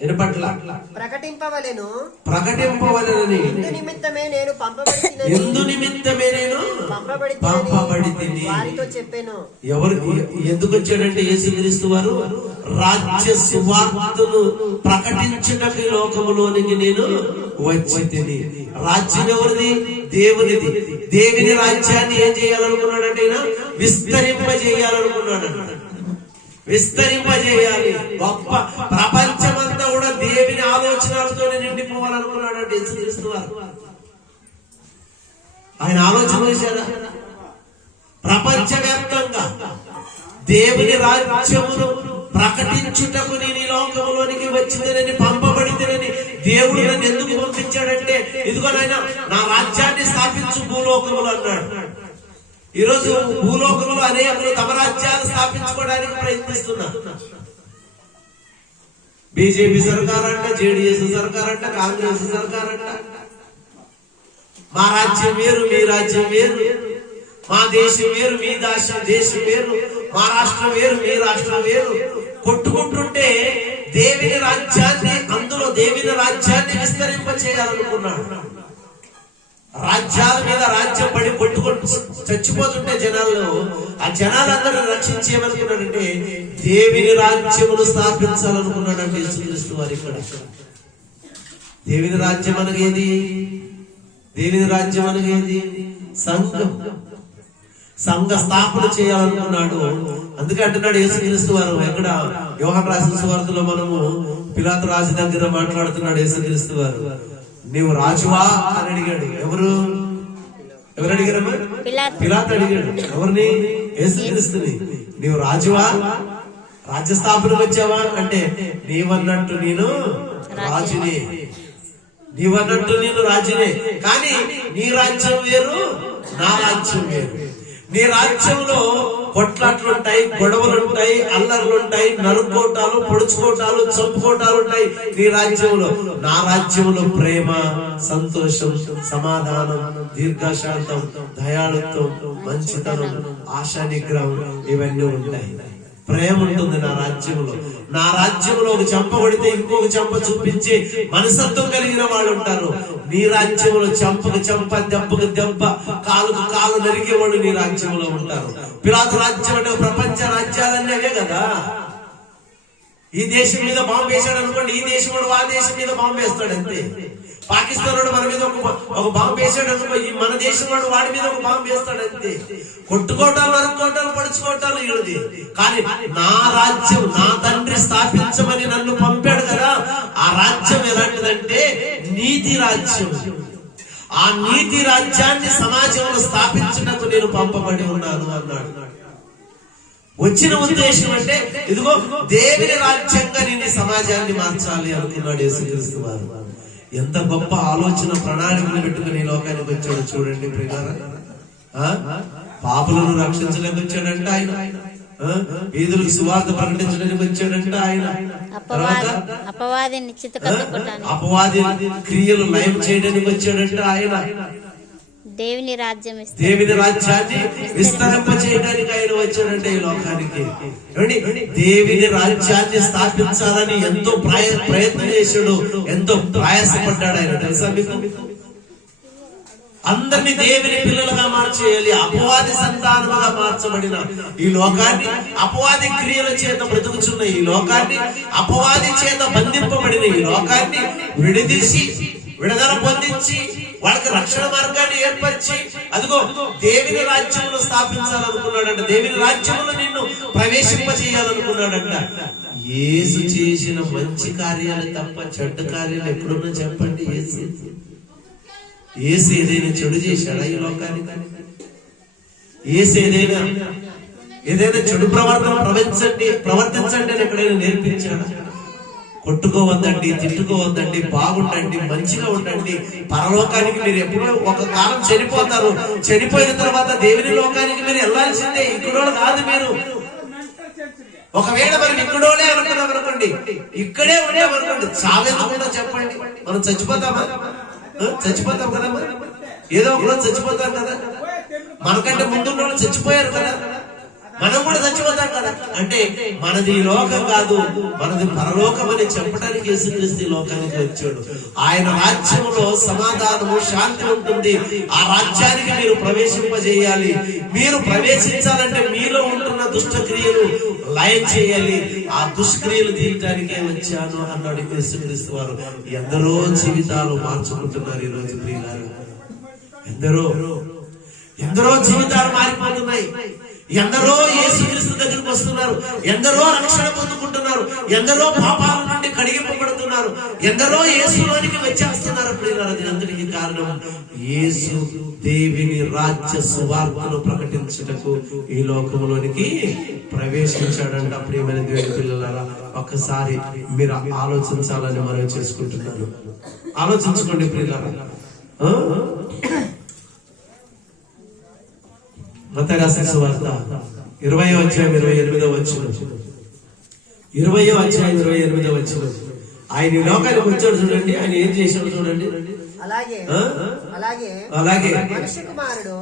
వినపట్ల ప్రకటింపవలెను. ప్రకటింపవలనని. నిమిత్తమే నేను ఎందు నిమిత్తమే నేను పంపబడి పంపబడి వారితో చెప్పాను. ఎవరు ఎందుకు వచ్చాడంటే యేసుక్రీస్తు వారు రాజ్య సువార్తను ప్రకటించుటకు లోకములోనికి నేను వచ్చి తిని రాజ్యం ఎవరిది? దేవునిది. దేవుని రాజ్యాన్ని ఏం చేయాలనుకున్నాడంటే విస్తరింపజేయాలనుకున్నాడు విస్తరింపజేయాలి. గొప్ప ప్రపంచమంతా కూడా దేవుని ఆలోచనలతోనే నిండిపోవాలనుకున్నాడంటే యేసుక్రీస్తు వారు. ఆయన ఆలోచన చేశారా ప్రపంచవ్యాప్తంగా దేవుని రాజ్యమును ప్రకటించుటకు నేను ఈ లోకంలోనికి వచ్చిందని పంపబడిందని దేవుడు నన్ను ఎందుకు పంపించాడంటే ఇదిగో నాయన నా రాజ్యాన్ని స్థాపించు భూలోకములు అన్నాడు. ఈరోజు భూలోకములు అనేకులు తమ రాజ్యాలు స్థాపించుకోవడానికి ప్రయత్నిస్తున్నారు బీజేపీ సర్కార్ అంట జేడిఎస్ సర్కార్ అంట కాంగ్రెస్ సర్కార్ అంట మా రాజ్యం వేరు మీ రాజ్యం వేరు. మా దేశం వేరు మీ దాశ దేశం వేరు. మా రాష్ట్రం వేరు మీ రాష్ట్రం వేరు. కొట్టుకుంటుంటే దేవిని రాజ్యాన్ని అందులో దేవిని రాజ్యాన్ని విస్తరింప చేయాలనుకున్నాడు రాజ్యాల మీద రాజ్యం పడి కొట్టుకుంటూ చచ్చిపోతుంటే జనాలు ఆ జనాలందరూ రక్షించేయమనుకున్నాడంటే దేవిని రాజ్యమును స్థాపించాలనుకున్నాడంటే యేసుక్రీస్తు వారు ఇక్కడ. దేవిని రాజ్యం అనగేది? దేవిని రాజ్యం అనగేది? సంఘం. సంఘ స్థాపన చేయాలనుకున్నాడు. అందుకే అంటున్నాడు యేసుక్రీస్తు వారు. ఎక్కడ? యోహన్ రాసిన సువార్తలో మనము పిలాతు రాజు దగ్గర మాట్లాడుతున్నాడు యేసుక్రీస్తు వారు. నీవు రాజువా? అని అడిగాడు. ఎవరు? ఎవరు అడిగారమ్మా పిలాతు. అడిగాడు. ఎవరిని? యేసుక్రీస్తుని నీవు రాజువా? రాజ్య స్థాపనకు వచ్చావా? అంటే నీవన్నట్టు నేను రాజునే. నీవన్నట్టు నేను రాజునే. కానీ నీ రాజ్యం వేరు నా రాజ్యం వేరు. నీ రాజ్యంలో కొట్లాట్లుంటాయి గొడవలుంటాయి అల్లర్లుంటాయి నరుక్కోటాలు పొడుచుకోటాలు చంపుకోటాలు ఉంటాయి నీ రాజ్యంలో నా రాజ్యంలో ప్రేమ సంతోషం సమాధానం దీర్ఘశాంతం దయాళుత్వం మంచితనం ఆశా నిగ్రహం ఇవన్నీ ఉంటాయి. ప్రేమ ఉంటుంది నా రాజ్యంలో. నా రాజ్యంలో ఒక చెంప పడితే ఇంకొక చెంప చూపించి మనసత్వం కలిగిన వాళ్ళు ఉంటారు. నీ రాజ్యంలో చెంపకు చెంప దెబ్బకు దెబ్బ కాలుకు కాలు నరికేవాడు నీ రాజ్యంలో ఉంటారు. పిలాతు రాజ్యం అంటే ప్రపంచ రాజ్యాలన్నీ అవే కదా. ఈ దేశం మీద బాంబు అనుకోండి ఈ దేశం వాడు ఆ దేశం మీద బాంబు వేస్తాడు అంతే. పాకిస్తాన్ వాడు మన మీద ఒక ఒక బాంబు వేసాడు అనుకో ఈ మన దేశం వాడు వాడి మీద ఒక బాంబు వేస్తాడు అంతే. కొట్టుకోవటాలు నరుక్కోవటాలు పడుచుకోవటాలు ఇది కానీ నా రాజ్యం నా తండ్రి స్థాపించమని నన్ను పంపాడు కదా ఆ రాజ్యం ఎలాంటిదంటే నీతి రాజ్యం. ఆ నీతి రాజ్యాన్ని సమాజంలో స్థాపించినందుకు నేను పంపబడి ఉన్నాను అన్నాడు. వచ్చిన ఉద్దేశం అంటే ఇదిగో దేవుని రాజ్యంగా నేను సమాజాన్ని మార్చాలి అనుకున్నాడు యేసుక్రీస్తు వారు. ఎంత గొప్ప ఆలోచన ప్రణాళికలు పెట్టుకుని లోకానికి వచ్చాడు చూడండి ప్రియులారా. ఆ? పాపులను రక్షించడానికి వచ్చాడంట ఆయన? వీధులకు సువార్త ప్రకటించడానికి వచ్చాడంట ఆయన. తర్వాత? అపవాది క్రియలు లయం చేయడానికి వచ్చాడంట ఆయన. దేవుని రాజ్యం దేవుని రాజ్యాన్ని విస్తరింప చేయడానికి ఆయన వచ్చాడంటే ఈ లోకానికి. దేవుని రాజ్యాన్ని స్థాపించాలని ఎంతో ప్రయత్నం చేశాడు. ఎంతో ప్రయాసపడ్డాడు ఆయన. తెలుసా మీకు? అందరిని దేవుని పిల్లలుగా మార్చేయాలి. అపవాది సంతానముగా మార్చబడిన ఈ లోకాన్ని అపవాది క్రియల చేత బ్రతుకుచున్న ఈ లోకాన్ని అపవాది చేత బంధింపబడిన ఈ లోకాన్ని విడదీసి విడుదల పొందించి వాళ్ళకి రక్షణ మార్గాన్ని ఏర్పరిచి అదిగో దేవుని రాజ్యంలో స్థాపించాలనుకున్నాడంట. దేవుని రాజ్యంలో నిన్ను ప్రవేశింపజేయాలనుకున్నాడంట. ఏసు చేసిన మంచి కార్యాలు తప్ప చెడ్డ కార్యాలు ఎప్పుడున్నా చెప్పండి ఏసు ఏసు ఏదైనా చెడు చేశాడా ఈ లోకానికి? ఏసు ఏదైనా ఏదైనా చెడు ప్రవర్తన ప్రవర్తించండి ప్రవర్తించండి అని ఎక్కడైనా నేర్పించాడా? కొట్టుకోవద్దండి తిట్టుకోవద్దండి బాగుండండి మంచిగా ఉండండి. పరలోకానికి మీరు ఎప్పుడో ఒక కాలం చనిపోతారు. చనిపోయిన తర్వాత దేవుని లోకానికి మీరు వెళ్ళాల్సిందే. ఇక్కడ కాదు మీరు. ఒకవేళ మనం ఇక్కడోనే అనుకున్నాం అనుకోండి ఇక్కడే ఉండేం అనుకోండి చావేందుకుందో చెప్పండి. మనం చచ్చిపోతామా? చచ్చిపోతాం కదా ఏదో ఒకరోజు చచ్చిపోతాం కదా. మనకంటే ముందు చచ్చిపోయారు కదా. మనం కూడా చచ్చిపోతాం కదా. అంటే మనది ఈ లోకం కాదు మనది పరలోకం అని చెప్పడానికి యేసుక్రీస్తు ఈ లోకానికి వచ్చాడు. ఆయన రాజ్యంలో సమాధానము శాంతి ఉంటుంది. ఆ రాజ్యానికి మీరు ప్రవేశింపజేయాలి. మీరు ప్రవేశించాలంటే మీలో ఉంటున్న దుష్టక్రియలు లయం చేయాలి. ఆ దుష్క్రియలు తీయటానికే వచ్చాను అన్నాడు యేసుక్రీస్తు వారు. ఎందరో జీవితాలు మార్చుకుంటున్నారు ఈ రోజు ఎందరో ఎందరో జీవితాలు మారిపోతున్నాయి. ఎందరో యేసుక్రీస్తు దగ్గరికి వస్తున్నారు ఎందరో రక్షణ పొందుకుంటున్నారు ఎందరో పాపాల నుండి కడిగింపబడుతున్నారు ఎందరో యేసులోనికి వచ్చేస్తున్నారు ప్రియులారా కారణం యేసు దేవిని రాజ్య సువార్తను ప్రకటించుటకు ఈ లోకంలోనికి ప్రవేశించాడంట ప్రియమైన దేవుని పిల్లలారా. ఒక్కసారి మీరు ఆలోచించాలని మనం చేసుకుంటున్నాను. ఆలోచించుకోండి ప్రియులారా. మతరాసిన సువార్త ఇరవై అధ్యాయం ఇరవై ఎనిమిదో వచ్చిన ఇరవయో అధ్యాయం ఇరవై ఎనిమిదో వచ్చిన ఆయన లోకానికి వచ్చాడు చూడండి. ఆయన ఏం చేశాడు చూడండి? అలాగే? అలాగే. అలాగే. మనిషి కుమారుడు